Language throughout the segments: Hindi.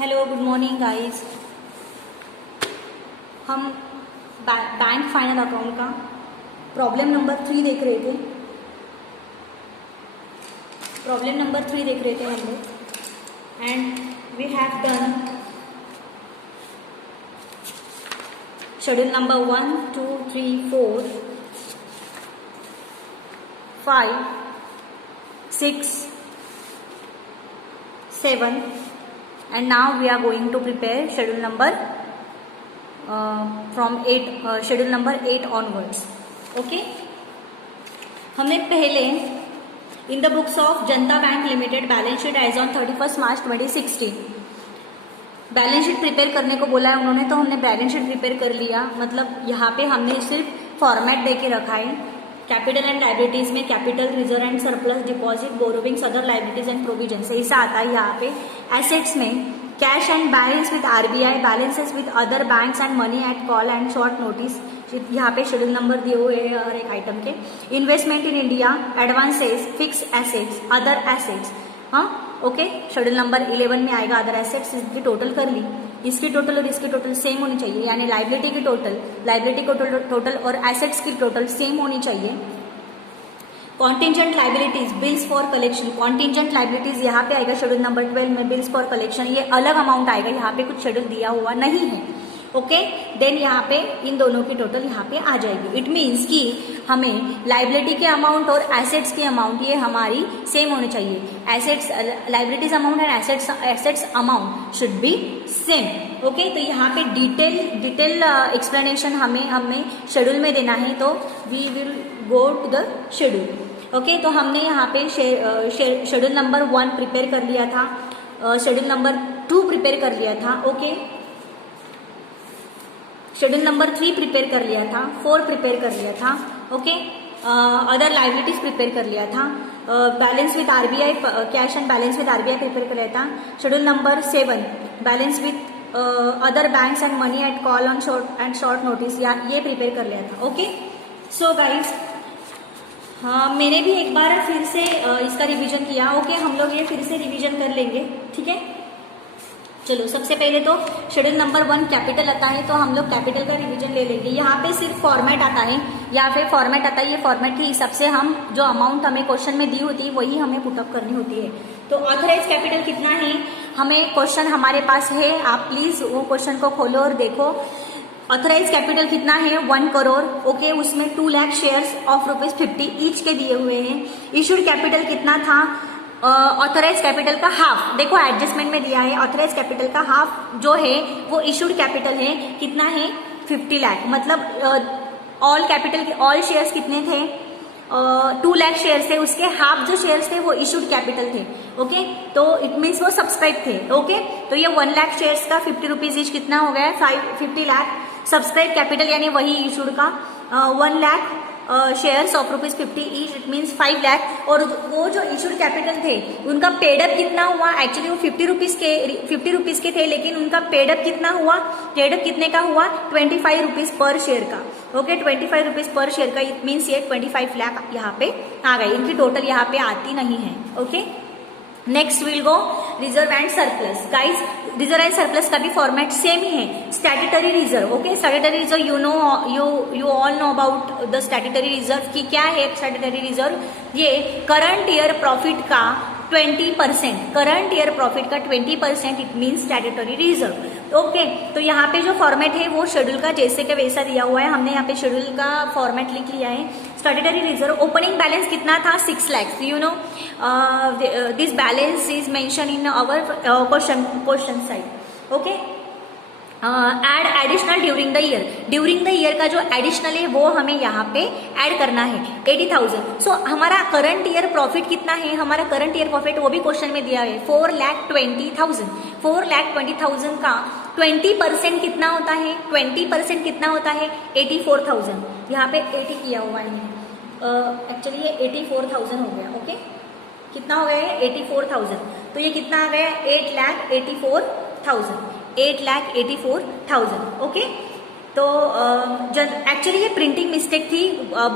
Hello good morning guys. हम बैंक फाइनल अकाउंट का प्रॉब्लम नंबर 3 देख रहे थे। हम लोग and we have done schedule number 1, 2, 3, 4, 5, 6, 7 and now we are going to prepare schedule number from 8 schedule number 8 onwards. Okay, हमने पहले in the books of Janata bank limited balance sheet as on 31 March 2016 balance sheet prepare करने को बोला है उन्होंने, तो हमने बैलेंस शीट प्रिपेयर कर लिया। मतलब यहाँ पे हमने सिर्फ फॉर्मेट दे के रखा है। कैपिटल एंड लाइबिलिटीज में capital, reserve and surplus, deposit, borrowings, other liabilities and provision ऐसा आता है यहाँ पे। एसेट्स में cash and balance with RBI, balances with other banks and money at call and short notice, यहाँ पे शेड्यूल नंबर दिए हुए हैं हर एक आइटम के। Investment in India, advances, fix assets, other assets. हाँ ओके, शेड्यूल नंबर 11 में आएगा अदर एसेट्स। इसकी टोटल कर ली, इसकी टोटल और इसकी टोटल सेम होनी चाहिए, यानी लाइबिलिटी की टोटल और एसेट्स की टोटल सेम होनी चाहिए। Contingent liabilities, bills for collection, contingent liabilities यहाँ पे आएगा शेड्यूल नंबर 12 में। बिल्स फॉर कलेक्शन ये अलग अमाउंट आएगा, यहाँ पे कुछ शेड्यूल दिया हुआ नहीं है। ओके, देन यहाँ पे इन दोनों की टोटल यहाँ पे आ जाएगी। इट मीन्स कि हमें लाइबिलिटी के अमाउंट और एसेट्स की अमाउंट ये हमारी सेम होनी चाहिए। Assets, liabilities amount and assets amount should be same. Okay, तो यहाँ पे डिटेल एक्सप्लेनेशन हमें शेड्यूल में देना है, तो we will go to the schedule. Okay, तो हमने यहाँ पे शेड्यूल नंबर 1 प्रिपेयर कर लिया था, शेड्यूल नंबर 2 प्रिपेयर कर लिया था। ओके, शेड्यूल नंबर 3 प्रिपेयर कर लिया था, 4 प्रिपेयर कर लिया था। ओके, अदर लाइबिलिटीज प्रिपेयर कर लिया था, balance with RBI, cash and balance with RBI prepare कर लिया था। Schedule number 7 balance with other banks and money at call on short notice, या ये प्रिपेयर कर लिया था। ओके, सो गाइज हाँ, मैंने भी एक बार फिर से इसका रिवीजन किया। ओके, हम लोग ये फिर से रिवीजन कर लेंगे, ठीक है। चलो, सबसे पहले तो शेड्यूल नंबर 1 कैपिटल आता है, तो हम लोग कैपिटल का रिवीजन ले लेंगे। यहाँ पे सिर्फ फॉर्मेट आता है, यहाँ पे फॉर्मेट आता है। ये फॉर्मेट के हिसाब से हम जो अमाउंट हमें क्वेश्चन में दी होती है वही हमें पुटअप करनी होती है। तो ऑथराइज कैपिटल कितना है, हमें क्वेश्चन हमारे पास है, आप प्लीज वो क्वेश्चन को खोलो और देखो। ऑथराइज कैपिटल कितना है, 1 करोड़। ओके, उसमें 2 लाख शेयर्स ऑफ ₹50 ईच के दिए हुए हैं। इशूड कैपिटल कितना था, ऑथराइज कैपिटल का हाफ, देखो एडजस्टमेंट में दिया है। ऑथराइज कैपिटल का हाफ जो है वो इशूड कैपिटल है, कितना है 50 लाख। मतलब ऑल कैपिटल के ऑल शेयर्स कितने थे, 2 लाख शेयर्स थे, उसके हाफ जो शेयर्स थे वो इशूड कैपिटल थे। ओके, तो इट मीन्स वो सब्सक्राइब थे। ओके, तो ये 1 लाख शेयर्स का 50 रुपीज ईच कितना हो गया, 50 लाख। सब्सक्राइब कैपिटल यानी वही इशूड का 1 lakh shares of ₹50 each, it means 5 lakh. और वो जो इशूड कैपिटल थे उनका पेडअप कितना हुआ, एक्चुअली वो 50 रुपीज के थे, लेकिन उनका पेडअप कितना हुआ, पेडअप कितने का हुआ, 25 रुपीज पर शेयर का। ओके, 25 रुपीज पर शेयर का, इट मीन्स ये 25 लाख यहाँ पे आ गए। इनकी टोटल यहाँ पे आती नहीं है। Okay, next will go reserve and surplus. Guys, reserve and surplus का भी फॉर्मेट सेम ही है। Statutory reserve, okay, statutory reserve you all know about the statutory reserve की क्या है। स्टैट्यूटरी रिजर्व ये करंट ईयर प्रॉफिट का 20%, करंट ईयर प्रॉफिट का 20%, it means statutory reserve. Okay, तो यहाँ पे जो फॉर्मेट है वो शेड्यूल का जैसे के वैसा दिया हुआ है, हमने यहाँ पे शेड्यूल का फॉर्मेट लिख लिया है। स्टैट्यूटरी रिजर्व ओपनिंग बैलेंस कितना था, 6 lakh. You know this balance is mention in our question side. Okay, add additional during the year का जो एडिशनल है वो हमें यहाँ पे ऐड करना है 80,000। सो हमारा करंट ईयर प्रॉफिट कितना है, हमारा करंट ईयर प्रॉफिट वो भी क्वेश्चन में दिया है 4,20,000। 4,20,000 का 20% कितना होता है, 20% कितना होता है 84,000। यहाँ पे 80 किया हुआ है, एक्चुअली ये 84,000 हो गया। ओके, कितना हो गया है 84,000, तो ये कितना आ गया 8,84,000। 8,84,000। ओके, तो जब एक्चुअली ये प्रिंटिंग मिस्टेक थी,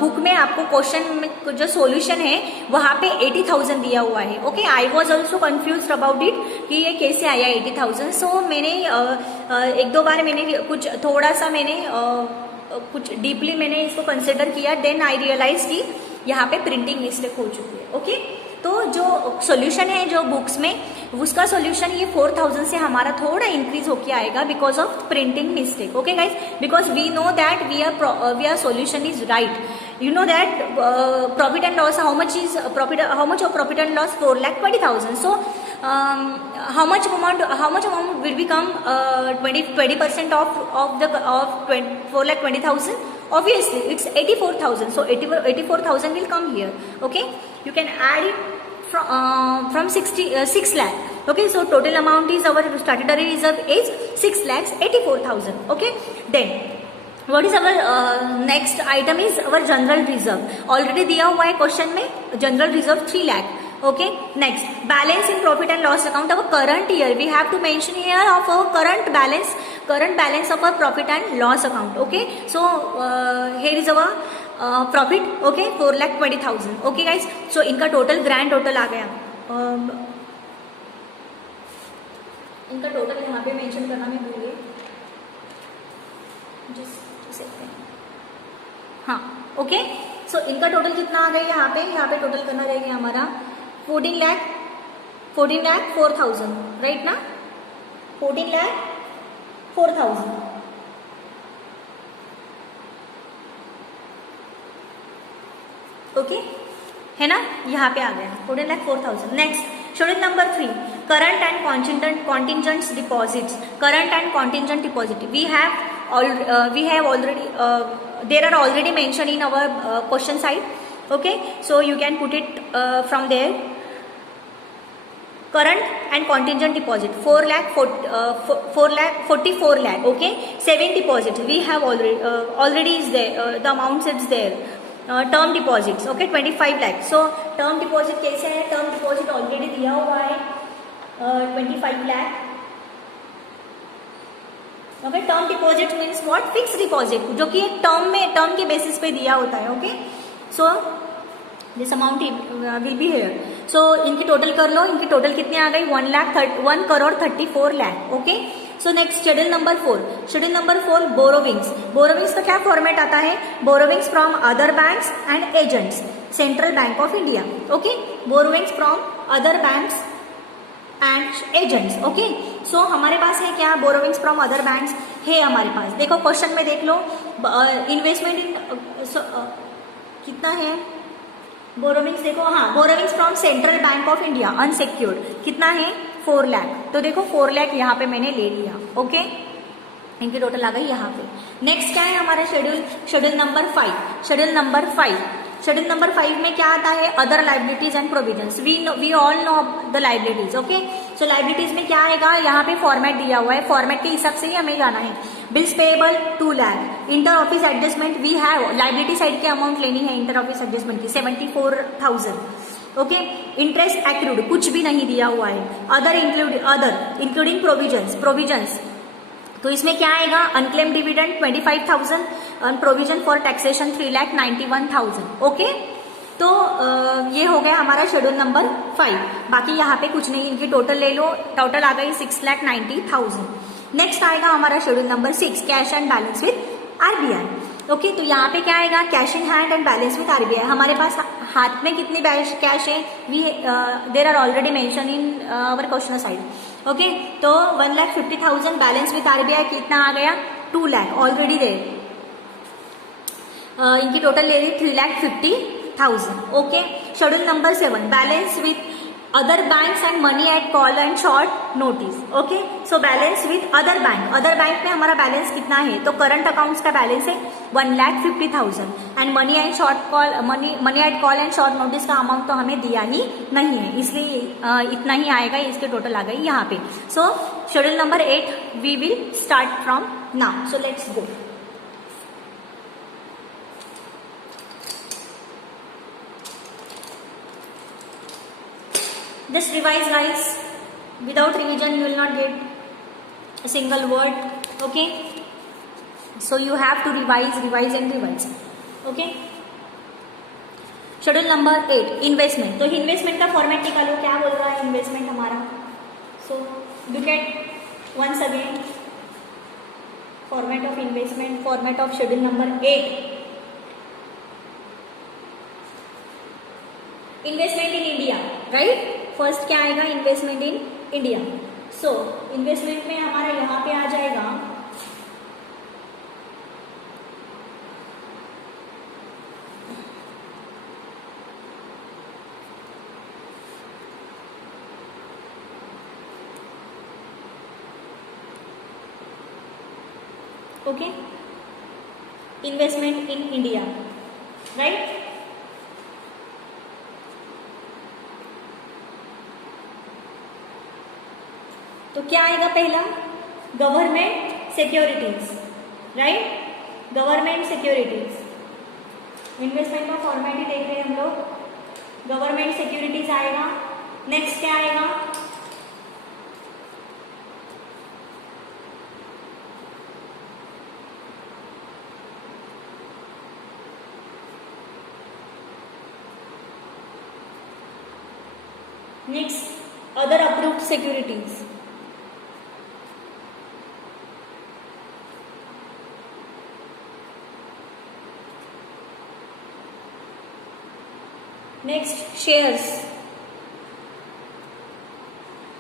बुक में आपको क्वेश्चन में जो सॉल्यूशन है वहाँ पे 80,000 दिया हुआ है। Okay, I was also confuse about it कि ये कैसे आया 80,000। सो मैंने एक दो बार मैंने कुछ थोड़ा सा मैंने कुछ डीपली मैंने इसको कंसिडर किया, देन आई रियलाइज कि यहाँ पे प्रिंटिंग मिस्टेक हो चुकी है। ओके, तो जो सॉल्यूशन है जो बुक्स में, उसका सॉल्यूशन ये 4,000 से हमारा थोड़ा इंक्रीज होके आएगा because of printing mistake. Okay guys, because we know that we are solution is right. You know that profit and loss, how much of profit and loss? 4,20,000. So how much amount will become 20% of 4,20,000? Obviously it's 84,000. So 84,000 will come here. Okay, you can add it from 6 lakh. Okay, so total amount is our statutory reserve is 6,84,000. Okay, then what is our next item is our general reserve. Already दिया हुआ है क्वेश्चन में, general reserve 3 lakh. Okay, next balance in profit and loss account. Our current year we have to mention here of our current balance of our profit and loss account. Okay, so here is our profit. Okay, 4,20,000. Okay guys, so इनका टोटल ग्रैंड टोटल आ गया। इनका टोटल यहाँ पे मेंशन करना मैं भूल गई, हाँ। ओके, सो इनका टोटल कितना आ गया यहाँ पे टोटल करना रहेगा हमारा 14 लाख 4,000, राइट ना, 14 लाख 4,000। ओके है ना, यहाँ पे आ गया 14 lakh 4,000। Next schedule number 3, current and contingent deposits. Current and contingent deposit we have already there are already mentioned in our question side. Okay, so you can put it from there. Current and contingent deposit 44 lakh. Okay, 7 deposits we have already is there, the amounts is there. Term deposits, okay, 25 lakh. So term deposit कैसे है, term deposit already दिया हुआ है 25 lakh. Okay, term deposit means what, fix deposit, जो कि एक टर्म के बेसिस पे दिया होता है। Okay, so this amount will be here. सो इनकी टोटल कर लो, इनकी टोटल कितनी आ गई 1 crore 34 lakh. Okay, so next schedule number 4 borrowings का क्या फॉर्मेट आता है, borrowings from other banks and agents, Central Bank of India. Okay, borrowings from other banks and agents. Okay, so हमारे पास है क्या, बोरोविंग्स फ्रॉम अदर बैंक्स है हमारे पास। देखो क्वेश्चन में देख लो, इन्वेस्टमेंट इन कितना है बोरोविंग्स, देखो हाँ, borrowings from central Bank of India unsecured कितना है 4 लाख। तो देखो 4 लाख यहाँ पे मैंने ले लिया। ओके, इनकी टोटल आ गई यहाँ पे। नेक्स्ट क्या है हमारा शेड्यूल नंबर 5 में क्या आता है, other liabilities and provisions. We all know the liabilities. Okay, so liabilities में क्या आएगा, यहाँ पे फॉर्मेट दिया हुआ है, फॉर्मेट के हिसाब से ही हमें जाना है। Bills payable 2 lakh, inter office adjustment we have, liability side की अमाउंट लेनी है इंटर ऑफिस एडजस्टमेंट की 74,000। ओके, इंटरेस्ट एक्रूड कुछ भी नहीं दिया हुआ है। अदर इंक्लूडिंग प्रोविजंस, तो इसमें क्या आएगा, अनक्लेम डिविडेंड 25,000 और प्रोविजन फॉर टैक्सेशन 3,91,000। ओके, तो ये हो गया हमारा शेड्यूल नंबर 5। बाकी यहाँ पे कुछ नहीं, इनकी टोटल ले लो, टोटल आ गई 6,90,000। नेक्स्ट आएगा हमारा schedule number 6, cash and balance with RBI. Okay, तो यहाँ पे क्या आएगा, cash in hand and balance with RBI. हमारे पास हाथ में कितनी कैश है, there are already mention in our question side. Okay, तो 1,50,000 बैलेंस विद आरबीआई कितना आ गया 2 लाख ऑलरेडी देर। इनकी टोटल ले ली 3,50,000। Okay, schedule number 7, balance with other banks and money at call and short notice. Okay, so balance with other bank में हमारा बैलेंस कितना है, तो करंट अकाउंट्स का बैलेंस है 1,50,000 and money at call and short notice का अमाउंट तो हमें दिया ही नहीं है, इसलिए इतना ही आएगा, इसके टोटल आ गई यहाँ पे। So schedule number 8 we will start from now. So let's go. Just revise guys, without revision you will not get a single word. Okay, So you have to revise and revise. Okay. Schedule number 8 investment. तो इन्वेस्टमेंट का फॉर्मेट निकालो, क्या बोल रहा है इन्वेस्टमेंट हमारा. So look at once again format of investment, format of schedule number 8. Investment in India, right. First क्या आएगा, investment in India. So investment में हमारा यहाँ पे आ जाएगा okay, investment in India, right. तो क्या आएगा पहला, government securities, right. Government securities. Investment का फॉर्मेट ही देख रहे हैं हम लोग. गवर्नमेंट सिक्योरिटीज आएगा. नेक्स्ट क्या आएगा, next other approved securities. Next shares.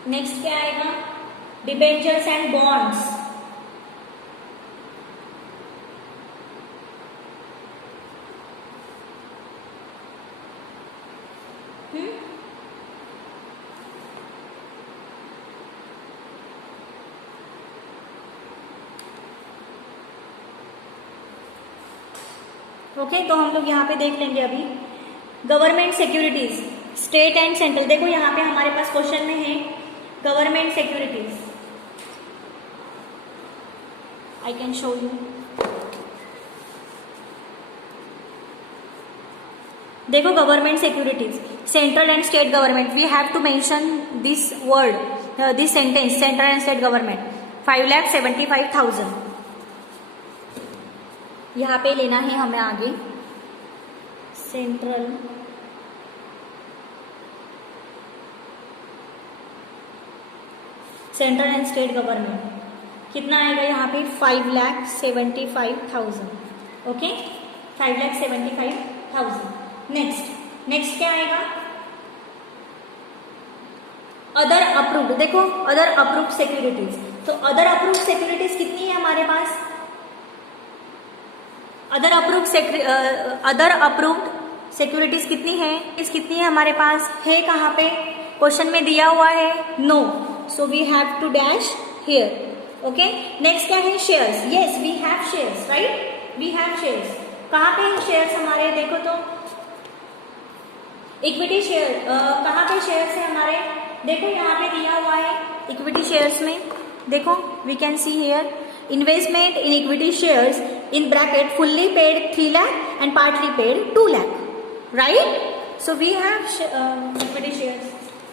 Next क्या आएगा, डिबेंचर्स एंड बॉन्ड्स. ओके, तो हम लोग यहाँ पे देख लेंगे अभी government securities, state and central. देखो यहाँ पे हमारे पास क्वेश्चन में है government securities. I can show you. देखो government securities, central and state government. We have to mention this word, this sentence, central and state government. 5,75,000 यहाँ पे लेना है हमें आगे. सेंट्रल एंड स्टेट गवर्नमेंट कितना आएगा यहाँ पे, 5,75,000. ओके, 5,75,000. नेक्स्ट क्या आएगा, अदर अप्रूव्ड. देखो अदर अप्रूव्ड सिक्योरिटीज. तो अदर अप्रूव्ड सिक्योरिटीज कितनी है हमारे पास, अदर अप्रूव्ड सिक्योरिटीज कितनी है, कितनी है हमारे पास, है कहाँ पे, क्वेश्चन में दिया हुआ है no. So we have to dash here. Okay, next क्या है, shares. Yes, we have shares, right. We have shares. कहाँ पे है शेयर्स हमारे, देखो तो इक्विटी शेयर. कहाँ पे शेयर्स है हमारे, देखो यहाँ पे दिया हुआ है इक्विटी शेयर्स में. देखो we can see here investment in equity shares in bracket fully paid 3 lakh and partly paid 2 lakh, right. So we have equity shares,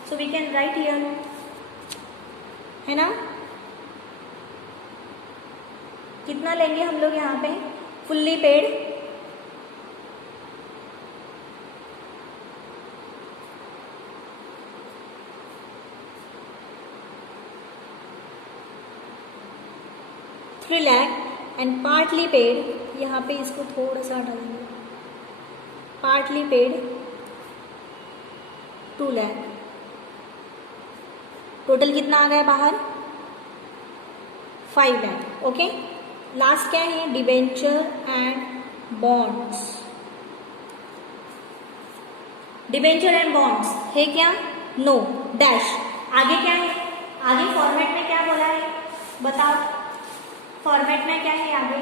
so we can write here, है ना. कितना लेंगे हम लोग यहाँ पे, fully paid 3 lakh and partly paid. यहाँ पे इसको थोड़ा सा हटा देंगे, पार्टली पेड 2 lakh. टोटल कितना आ गया बाहर, 5 lakh. ओके, लास्ट क्या है, debenture and bonds. Debenture and bonds है क्या, नो, डैश. आगे क्या है, आगे फॉर्मेट में क्या बोला है बताओ, फॉर्मेट में क्या है आगे,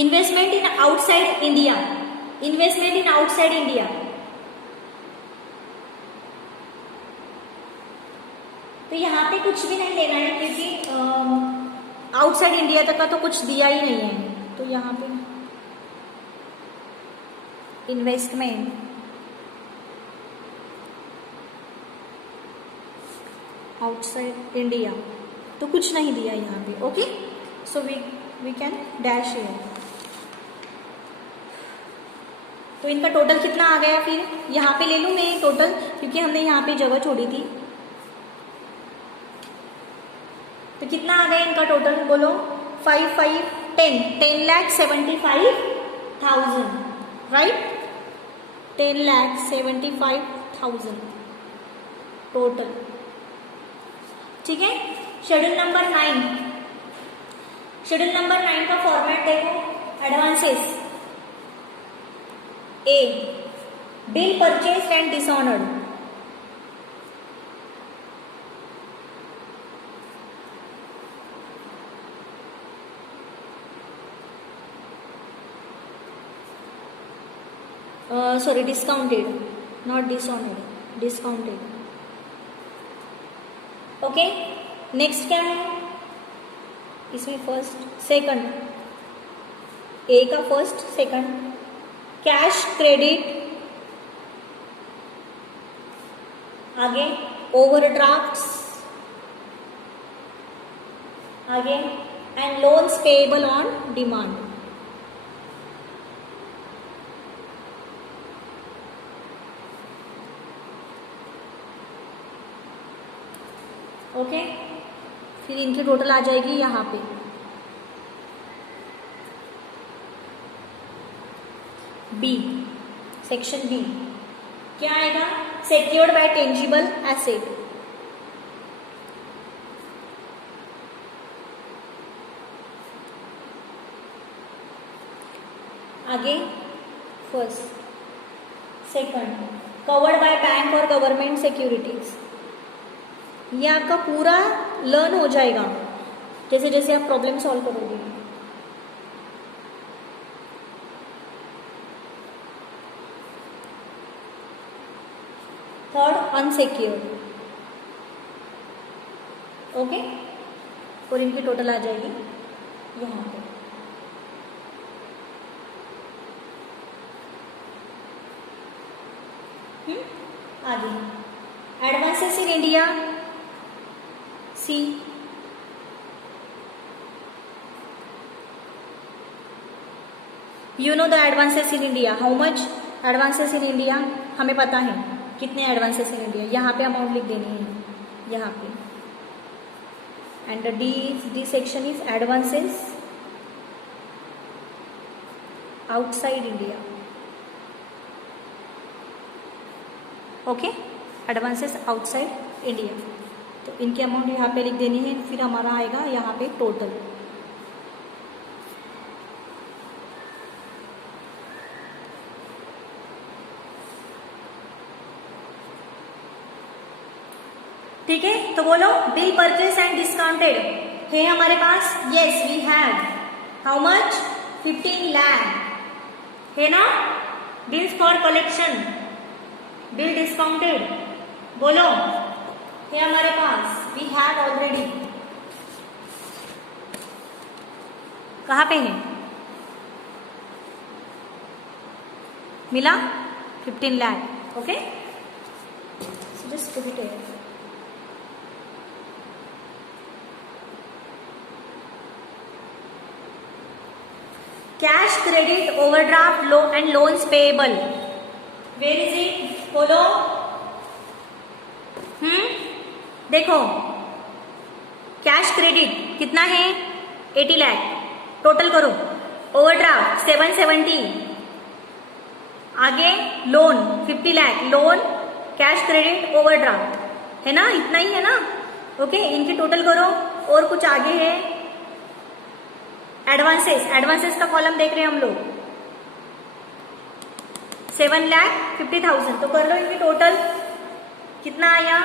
investment in outside India. Investment in outside India, तो यहाँ पे कुछ भी नहीं लेना है क्योंकि आउटसाइड इंडिया तक का तो कुछ दिया ही नहीं है. तो यहाँ पे इन्वेस्टमेंट आउटसाइड इंडिया, तो कुछ नहीं दिया यहाँ पे। Okay, so we can dash here. तो इनका टोटल कितना आ गया? फिर यहाँ पे ले लूँ मैं टोटल, क्योंकि हमने यहाँ पे जगह छोड़ी थी। तो कितना आ गया इनका टोटल? बोलो। 5 5 10 10,75,000, राइट? 10,75,000 टोटल। ठीक है। शेड्यूल नंबर 9, शेड्यूल नंबर 9 का फॉर्मेट देखो। Advances A, bill purchase and dishonoured. Sorry, discounted, not dishonoured, discounted. Okay, next क्या है इसमें? फर्स्ट सेकंड, ए का फर्स्ट सेकंड, कैश क्रेडिट, आगे ओवरड्राफ्ट्स, आगे and loans payable on demand. Okay, फिर इनकी टोटल आ जाएगी यहाँ पे। बी, सेक्शन बी क्या आएगा? Secured by tangible asset. आगे first second, covered by bank और गवर्नमेंट सिक्योरिटीज। ये आपका पूरा लर्न हो जाएगा जैसे जैसे आप प्रॉब्लम सॉल्व करोगे। Third, unsecured. ओके, और इनकी टोटल आ जाएगी यहाँ पे। आगे advances in India, see, you know the advances in India, how much advances in India, हमें पता है कितने एडवांसेस इन इंडिया। यहाँ पे अमाउंट लिख देनी है यहाँ पे। And D section is advances outside India. Okay, advances outside India, तो इनकी अमाउंट यहाँ पे लिख देनी है। फिर हमारा आएगा यहाँ पे टोटल। ठीक है, तो बोलो बिल परचेस एंड डिस्काउंटेड है हमारे पास। Yes we have. How much? 15 lakh है ना। Bills for collection, bill discounted बोलो है हमारे पास। We have already. कहाँ पे है? मिला 15 lakh. Okay, so just put it here. Cash credit overdraft लो and loans payable, where is it? बोलो। देखो कैश क्रेडिट कितना है? 80 लाख। टोटल करो। ओवरड्राफ्ट 770, आगे loan 50 lakh. Loan, cash credit, overdraft है ना, इतना ही है ना। ओके, इनकी टोटल करो। और कुछ आगे है एडवांसेस, एडवांसेस का कॉलम देख रहे हैं हम लोग। 7,50,000, तो कर लो इनकी टोटल कितना आया?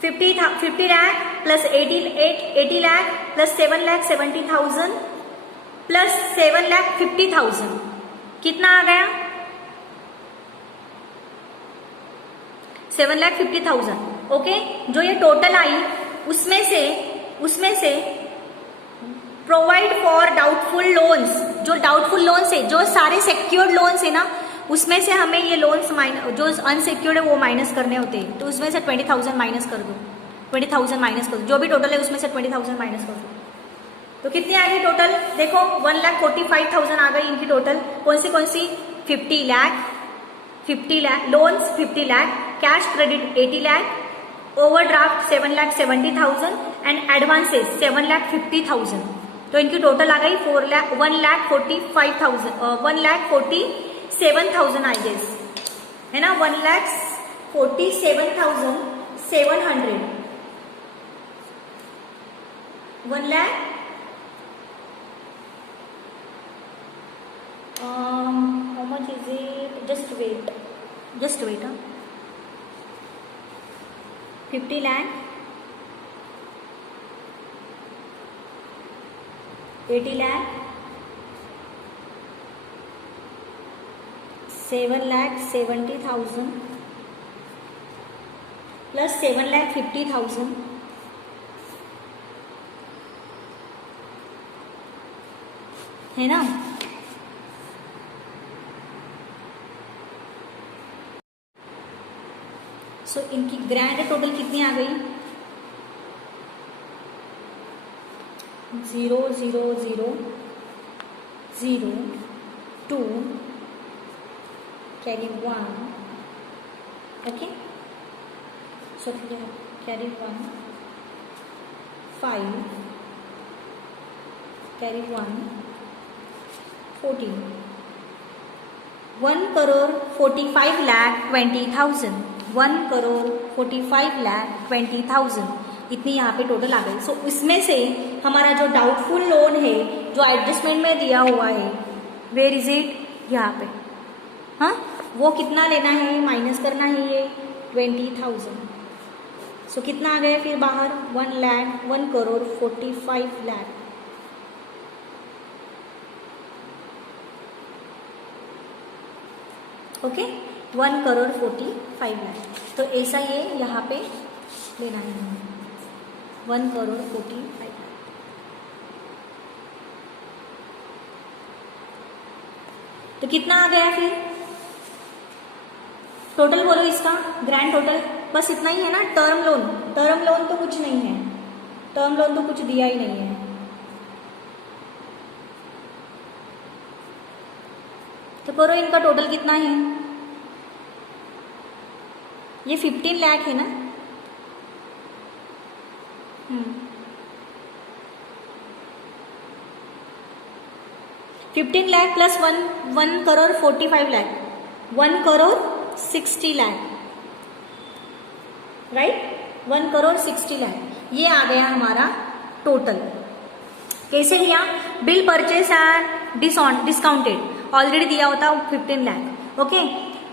50 lakh plus 80 lakh plus 7,70,000 plus 7,50,000 कितना आ गया? 7,50,000। ओके, जो ये टोटल आई उसमें से प्रोवाइड फॉर डाउटफुल लोन्स, जो डाउटफुल लोन्स है, जो सारे सिक्योर्ड लोन्स है ना, उसमें से हमें ये लोन्स जो अनसिक्योर्ड है वो माइनस करने होते हैं, तो उसमें से 20,000 माइनस कर दो, 20,000 माइनस कर दो, जो भी टोटल है उसमें से 20,000 माइनस कर दो। तो कितनी आ गई टोटल? देखो 1,45,000 आ गई इनकी टोटल। कौन सी 50 lakh loans 50 lakh, cash credit 80 lakh, overdraft 7,70,000 and advances 7,50,000। तो इनकी टोटल आ गई 1,45,000 1,47,000 आई गेस, है ना, 1,47,700 1 lakh how much is it? Just wait 50 lakh 80 lakh 7,70,000 plus 7,50,000 है ना। सो इनकी ग्रैंड टोटल कितनी आ गई? 0,0,0,0, 2 carry 1, okay, so carry 1, 5 carry 1, 14, 1,45,20,000, 1,45,20,000 इतनी यहाँ पे टोटल आ गई। सो इसमें से हमारा जो डाउटफुल लोन है जो एडजस्टमेंट में दिया हुआ है, वेयर इज इट, यहाँ पे, हाँ, वो कितना लेना है, माइनस करना है ये 20,000। सो कितना आ गया फिर बाहर? 1,45,00,000। ओके, 1,45,00,000। तो ऐसा ये यहाँ पे लेना है 1,45,00,000। तो कितना आ गया फिर टोटल? बोलो इसका ग्रैंड टोटल। बस इतना ही है ना। टर्म लोन तो कुछ नहीं है, टर्म लोन तो कुछ दिया ही नहीं है। तो करो इनका टोटल कितना है? ये 15 लाख है ना। 15 लाख प्लस 1,45,00,000, 1,60,00,000, राइट, 1,60,00,000 ये आ गया हमारा टोटल। कैसे लिया? Bill purchase and discounted already दिया होता 15 लाख। ओके,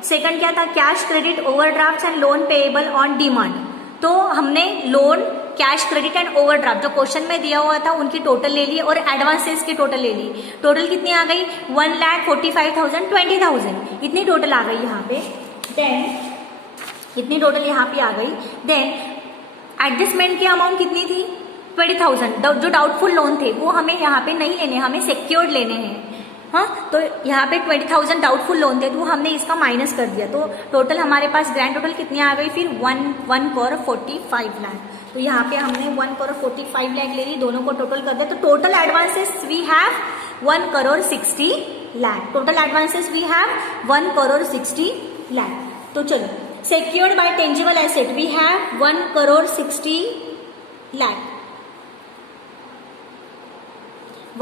सेकंड क्या था? Cash credit overdraft and loan payable on demand. तो हमने loan, cash credit and overdraft जो क्वेश्चन में दिया हुआ था उनकी टोटल ले ली और एडवांसेस की टोटल ले ली। टोटल कितनी आ गई? 1,45,000, 20,000 इतनी टोटल आ गई यहाँ पे। देन इतनी टोटल यहाँ पे आ गई। देन एडजस्टमेंट की अमाउंट कितनी थी? 20,000। जो डाउटफुल लोन थे वो हमें यहाँ पे नहीं लेने, हमें सिक्योर्ड लेने हैं। हाँ, तो यहाँ पे 20,000 डाउटफुल लोन थे तो हमने इसका माइनस कर दिया। तो टोटल हमारे पास ग्रैंड टोटल कितनी आ गई फिर? 1,45,00,000। तो यहाँ पे हमने 1,45,00,000 ले ली, दोनों को टोटल कर दिया। तो total advances we have 1,60,00,000। Total advances we have 1,60,00,000। तो चलो, secured by tangible asset we have 1,60,00,000,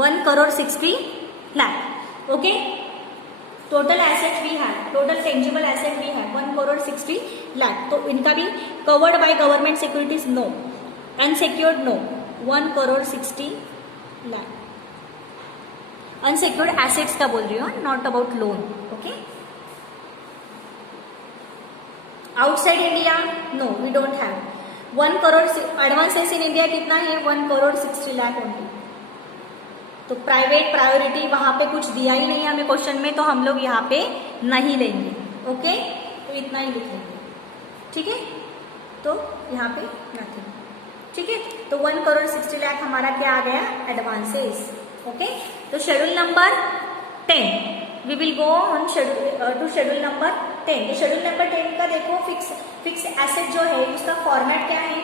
1,60,00,000. Okay, total asset we have, total tangible asset we have 1,60,00,000. तो इनका भी covered by government securities no, unsecured no, 1,60,00,000. unsecured assets का बोल रही हूँ, not about loan. Okay. Outside India no, we don't have. 1 crore advances in India कितना है? 1,60,00,000 ओनली। तो प्राइवेट प्रायोरिटी वहां पे कुछ दिया ही नहीं हमें क्वेश्चन में, तो हम लोग यहाँ पे नहीं लेंगे। ओके, तो इतना ही लिख लेंगे, ठीक है। तो यहाँ पे नथिंग, ठीक है। तो 1,60,00,000 हमारा क्या आ गया? एडवांसेस। ओके, तो schedule number 10 we will go on to schedule number 10. तो शेड्यूल नंबर 10 का देखो फिक्स एसेट जो है उसका फॉर्मेट क्या है.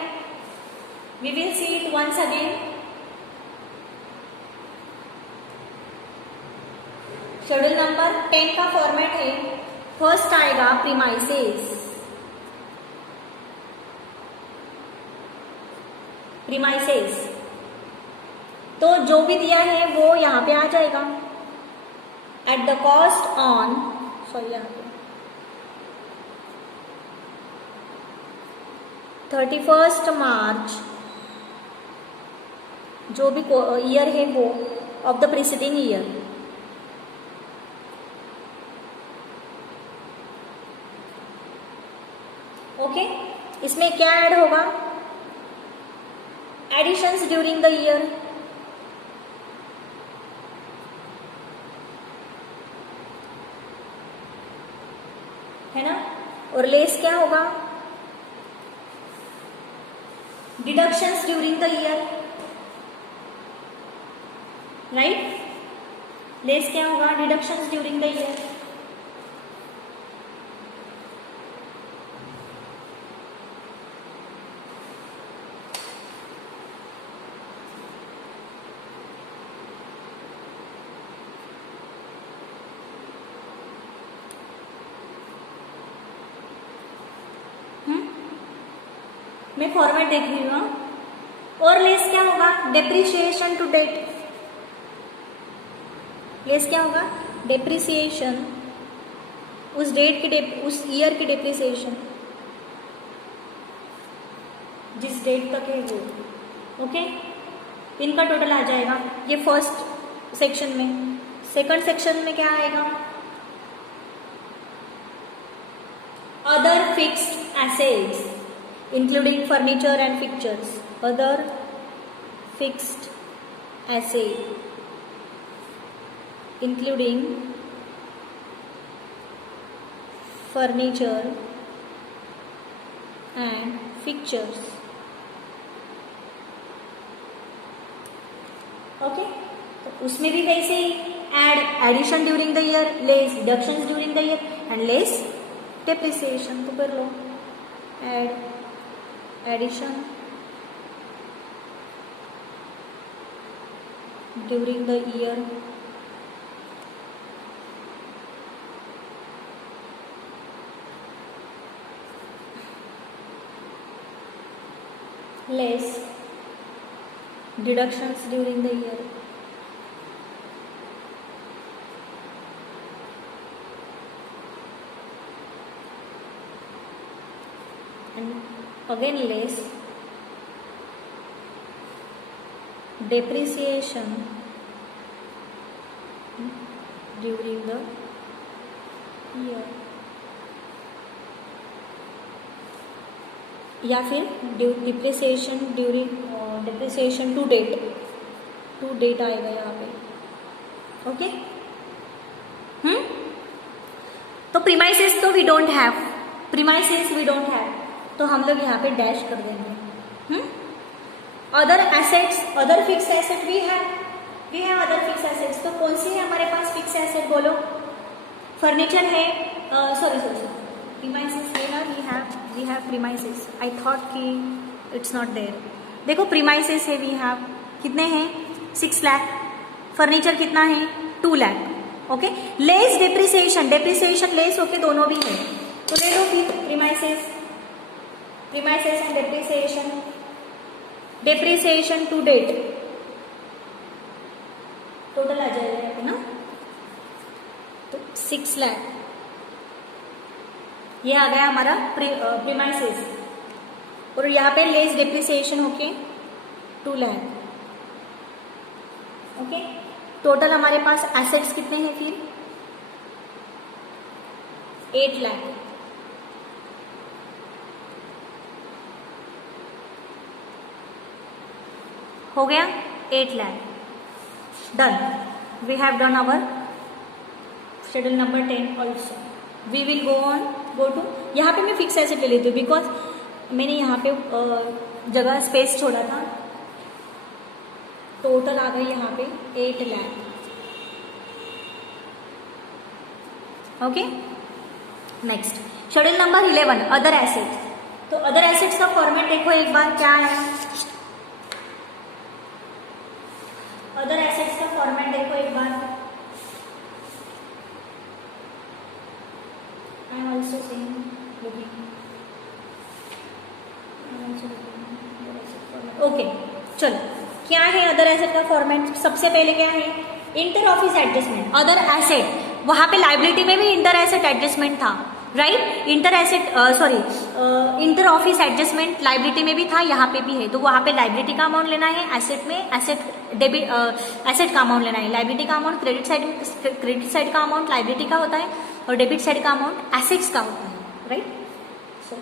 We will see it once again. Schedule number 10 का फॉर्मेट है, फर्स्ट आएगा प्रीमाइसेस. तो जो भी दिया है वो यहाँ पे आ जाएगा. At the cost on, sorry यहाँ पे 31 मार्च, जो भी ईयर है वो of the preceding year. Okay, इसमें क्या ऐड होगा? Additions during the year. है ना. और लेस क्या होगा? Deductions during the year. Right. Less क्या होगा? Deductions during the year. मैं फॉर्मेट देख रही हूँ. और लेस क्या होगा? Depreciation to date. लेस क्या होगा? डेप्रिसिएशन, उस डेट की उस ईयर की डेप्रिसिएशन जिस डेट तक है वो. ओके, इनका टोटल आ जाएगा. ये फर्स्ट सेक्शन में. सेकंड सेक्शन में क्या आएगा? Other fixed assets including furniture and fixtures. Other fixed asset including furniture and fixtures. Okay, तो उसमें भी वैसे ही addition during the year, less deductions during the year and less depreciation. तो कर लो addition during the year less deductions during the year. And again less depreciation during the year. या फिर depreciation during depreciation to date आएगा यहाँ पे. ओके. तो प्रीमाइसेस तो वी डोंट हैव, तो हम लोग यहाँ पे डैश कर देंगे. Other assets, other fix asset we have other fix assets. तो कौन सी है हमारे पास फिक्स एसेट? बोलो. फर्नीचर है, सॉरी प्रीमाइसेस है ना. We have premises. I thought कि इट्स नॉट देयर. देखो प्रीमाइसेस है, वी हैव कितने हैं? 6 लाख. फर्नीचर कितना है? 2 lakh. Okay. Less depreciation less होके दोनों भी है, तो ले लो फिर premises and depreciation to date total आ जाएगा ना. तो 6 लाख ये आ गया हमारा प्रीमाइसेस. और यहाँ पे लेस डेप्रिसिएशन होके 2 लाख. ओके. टोटल हमारे पास एसेट्स कितने हैं फिर? 8 लाख. हो गया 8 lakh. Done. We have done our schedule number 10 also. We will go to यहाँ पे मैं फिक्स एसेट ले लेती हूँ बिकॉज मैंने यहाँ पे जगह स्पेस छोड़ा था. टोटल आ गई यहाँ पे 8 lakh. Okay, next schedule number 11 other assets. तो अदर एसेट्स का फॉर्मेट देखो एक बार क्या है। अदर एसेट्स का फॉर्मेट देखो एक बार। I am also saying okay, चलो क्या है अदर एसेट का फॉर्मेट। सबसे पहले क्या है, inter office adjustment. Other asset, वहां पे लाइबिलिटी में भी इंटर एसेट एडजस्टमेंट था, right. Inter asset inter office adjustment liability में भी था, यहाँ पे भी है। तो वहां पे लाइबिलिटी का अमाउंट लेना है, एसेट में एसेट डेबिट एसेट का अमाउंट लेना है। लाइबिलिटी का अमाउंट क्रेडिट साइड का अमाउंट लाइबिलिटी का होता है और डेबिट साइड का अमाउंट एसेट्स का होता है, राइट। सो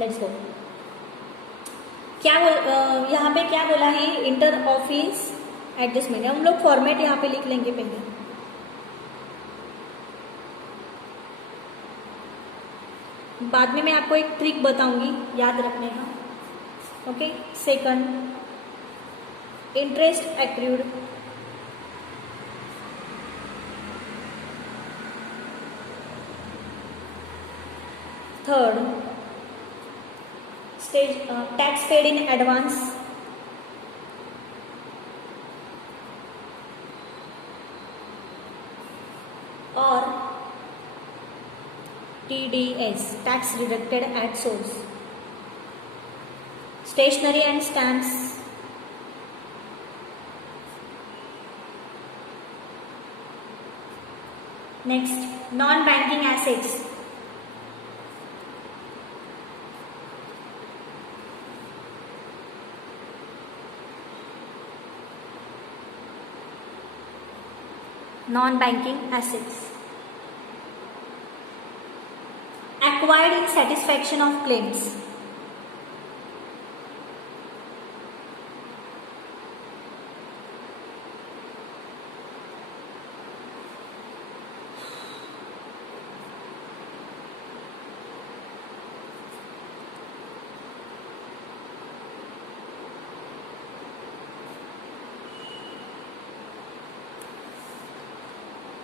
लेट्स गो। क्या यहाँ पे क्या बोला है, इंटर ऑफिस एडजस्टमेंट। हम लोग फॉर्मेट यहाँ पे लिख लेंगे पहले। बाद में मैं आपको एक ट्रिक बताऊंगी याद रखने का। Okay, second interest accrued, third stage tax paid in advance, और TDS tax deducted at source, stationery and stamps, next non banking assets, non banking assets acquired in satisfaction of claims,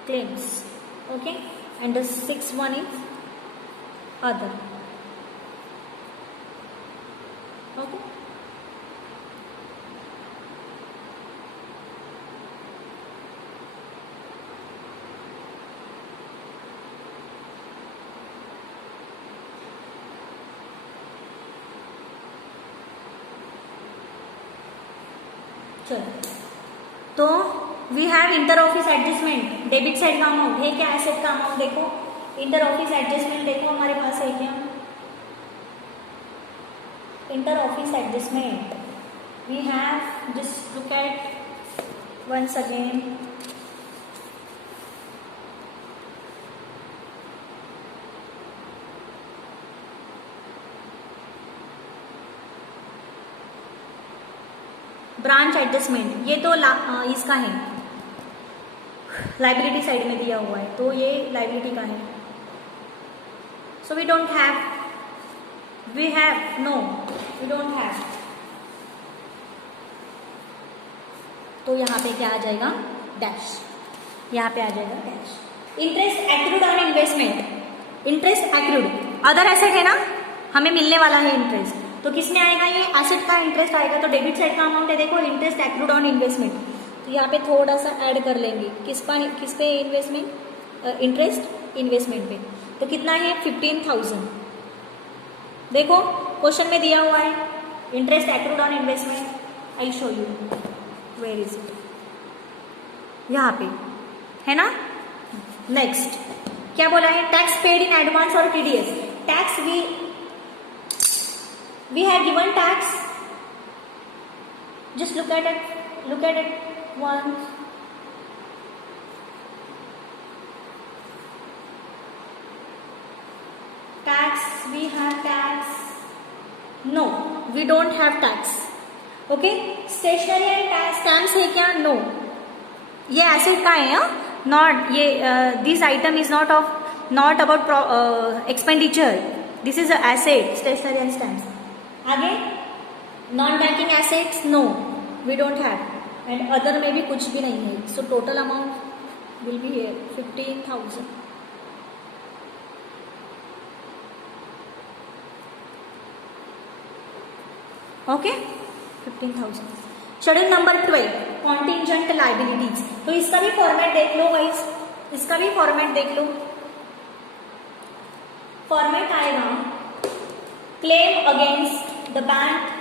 claims, okay, and the sixth one is other, okay. चलो, तो we have inter office adjustment, debit side का अमाउंट है क्या, एसेट का अमाउंट देखो, इंटर ऑफिस एडजस्टमेंट देखो हमारे पास है क्या, inter office adjustment we have, just look at once again, branch adjustment, ये तो इसका है, लाइबिलिटी साइड में दिया हुआ है, तो ये लाइबिलिटी का है। So we don't have, we have, no we don't have, तो यहाँ पे क्या आ जाएगा, डैश, यहाँ पे आ जाएगा dash. Interest accrued on investment, interest accrued other asset है ना, हमें मिलने वाला है इंटरेस्ट, तो किसमें आएगा, ये एसेट का इंटरेस्ट आएगा, तो डेबिट साइड का अमाउंट है देखो, इंटरेस्ट एक्रूड ऑन इन्वेस्टमेंट, तो यहाँ पे थोड़ा सा ऐड कर लेंगे, किस पे इन्वेस्टमेंट, इंटरेस्ट इन्वेस्टमेंट पे, तो कितना है 15,000। देखो क्वेश्चन में दिया हुआ है interest accrued on investment, I show you where is it, यहाँ पे है ना। नेक्स्ट क्या बोला है, टैक्स पेड इन एडवांस और TDS, tax we have given tax, just look at it once, tax, we have tax, no we don't have tax, okay. Stationery and stamps है क्या, नो, ये एसेट का है, नॉट ये this item is not about expenditure, this is a asset, stationery and stamps. आगे non banking assets, no we don't have, and other में भी कुछ भी नहीं है, so total amount will be here 15,000। Okay 15,000। Schedule number 12 contingent liabilities. तो इसका भी फॉर्मेट देख लो गाइस, इसका भी फॉर्मेट देख लो। फॉर्मेट आएगा claim against the bank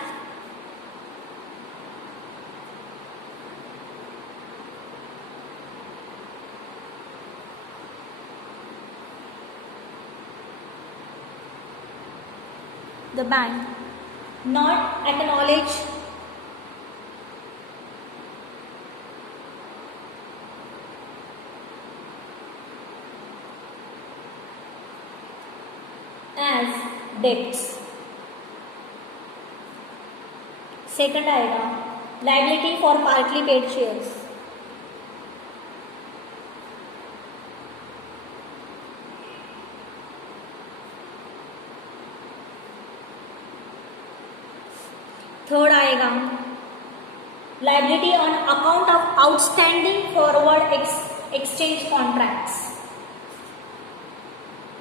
not acknowledge as debts। Second आएगा liability for partly paid shares. Third आएगा liability on account of outstanding forward exchange contracts.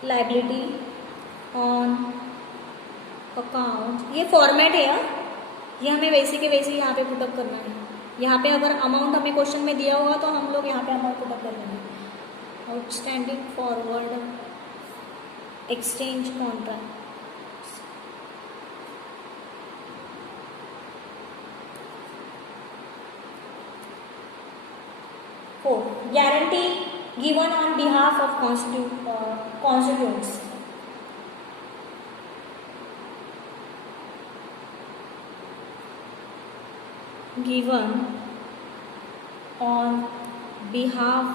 Liability on account, ये फॉर्मेट है यार, ये हमें वैसे के वैसे यहाँ पे पुटअप करना है। यहाँ पे अगर अमाउंट हमें क्वेश्चन में दिया होगा तो हम लोग यहाँ पे अमाउंट पुटअप कर देंगे। Outstanding forward exchange contract. Guarantee given on behalf of constituents। Given on behalf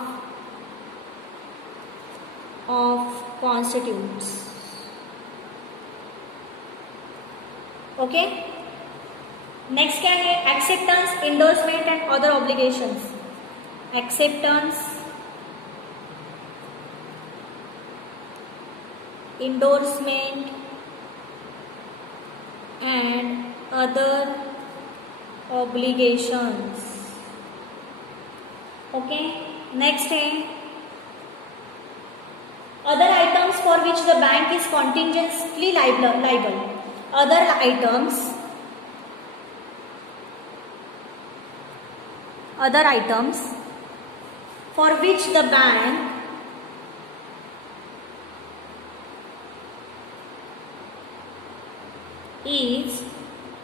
of constituents। Okay, next क्या है? Acceptance, endorsement and other obligations. Acceptance, endorsement and other obligations। Okay, next है other items for which the bank is contingently liable। other items for which the bank is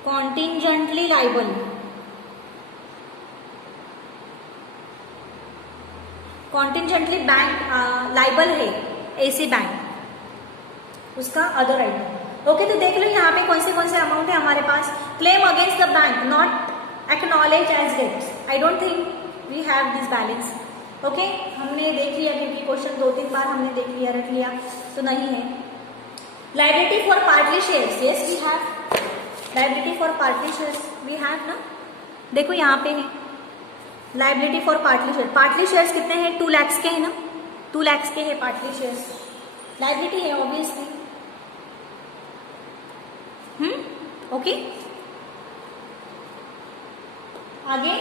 contingently liable। Contingently bank liable है ऐसे बैंक, उसका अदर आइटम। ओके, तो देख लो यहाँ पे कौन से अमाउंट है हमारे पास। Claim against the bank not acknowledge as debts. I don't think we have this balance. Okay, हमने देख लिया क्योंकि क्वेश्चन 2-3 बार हमने देख लिया, रख लिया, तो नहीं है। Liability for partly shares, yes we have liability for partly shares, we have ना। देखो यहाँ पे है liability for partly share. Partly shares कितने हैं? 2 लाख के है ना, 2 लाख के है पार्टली शेयर्स, लाइबिलिटी है ऑब्वियसली। ओके, आगे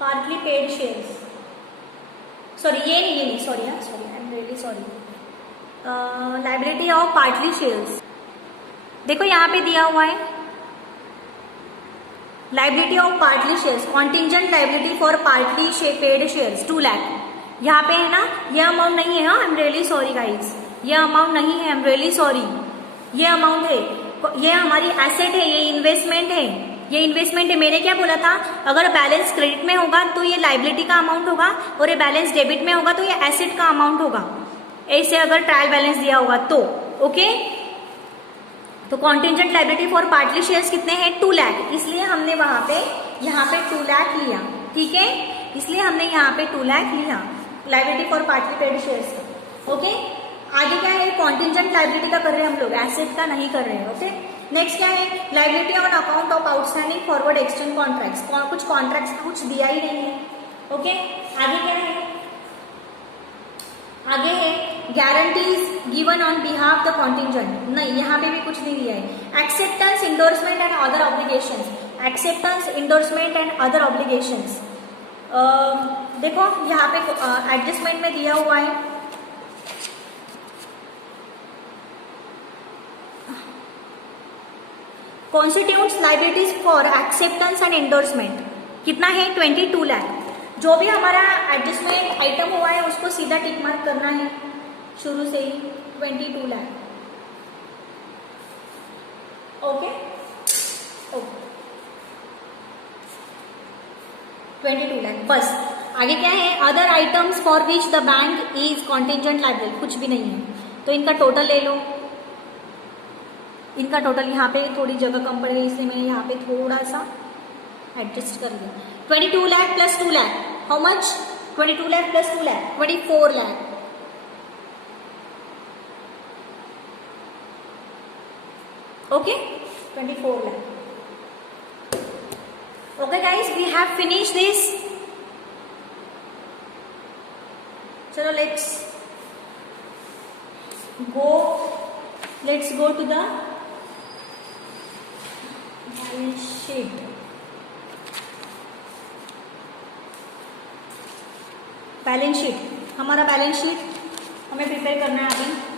पार्टली पेड शेयर्स, सॉरी ये नहीं, sorry I am really sorry. Liability of partly shares, देखो यहाँ पे दिया हुआ है liability of partly shares, contingent liability for partly paid shares 2 lakh. यहाँ पे है ना, ये अमाउंट नहीं है। हाँ, I am really sorry guys, ये अमाउंट नहीं है, आई एम रियली सॉरी। ये अमाउंट है, ये हमारी एसेट है, ये इन्वेस्टमेंट है, ये इन्वेस्टमेंट है। मैंने क्या बोला था, अगर बैलेंस क्रेडिट में होगा तो ये लाइबिलिटी का अमाउंट होगा, और ये बैलेंस डेबिट में होगा तो ये एसेट का अमाउंट होगा। ऐसे अगर ट्रायल बैलेंस दिया होगा तो। ओके, तो contingent liability for partly shares कितने हैं? 2 लाख, इसलिए हमने वहां पे यहाँ पे 2 लाख लिया। ठीक है, इसलिए हमने यहाँ पे 2 लाख लिया liability for partly paid shares. Okay, आगे क्या है? कॉन्टिजेंट लाइबिलिटी का कर रहे हैं हम लोग, एसेट का नहीं कर रहे हैं। ओके, नेक्स्ट क्या है? Liability on account of outstanding forward exchange contracts. कुछ कॉन्ट्रैक्ट्स का कुछ दिया ही नहीं है। ओके, आगे क्या है? आगे है guarantees given on behalf the contingent. नहीं, यहाँ पे भी कुछ नहीं दिया है। Acceptance, endorsement and other obligations. Acceptance, endorsement and other obligations, देखो यहाँ पे एडजस्टमेंट में दिया हुआ है constitutes liabilities for acceptance and endorsement कितना है 22 लाख। जो भी हमारा एडजस्टमेंट आइटम हुआ है उसको सीधा टिक मार्क करना है शुरू से ही 22 लाख। ओके ओके 22 लाख बस। आगे क्या है, other items for which the bank is contingent liability, कुछ भी नहीं है तो इनका टोटल ले लो। इनका टोटल यहाँ पे थोड़ी जगह कम पड़ गई इसलिए मैंने यहाँ पे थोड़ा सा एडजस्ट कर लिया। 22 lakh plus 2 lakh, how much? 22 lakh plus 2 lakh 24 lakh. Okay 24 lakh. Okay guys, we have finished this. Chalo let's go to the balance sheet. Balance sheet, हमारा बैलेंस शीट हमें प्रिपेयर करना है अभी।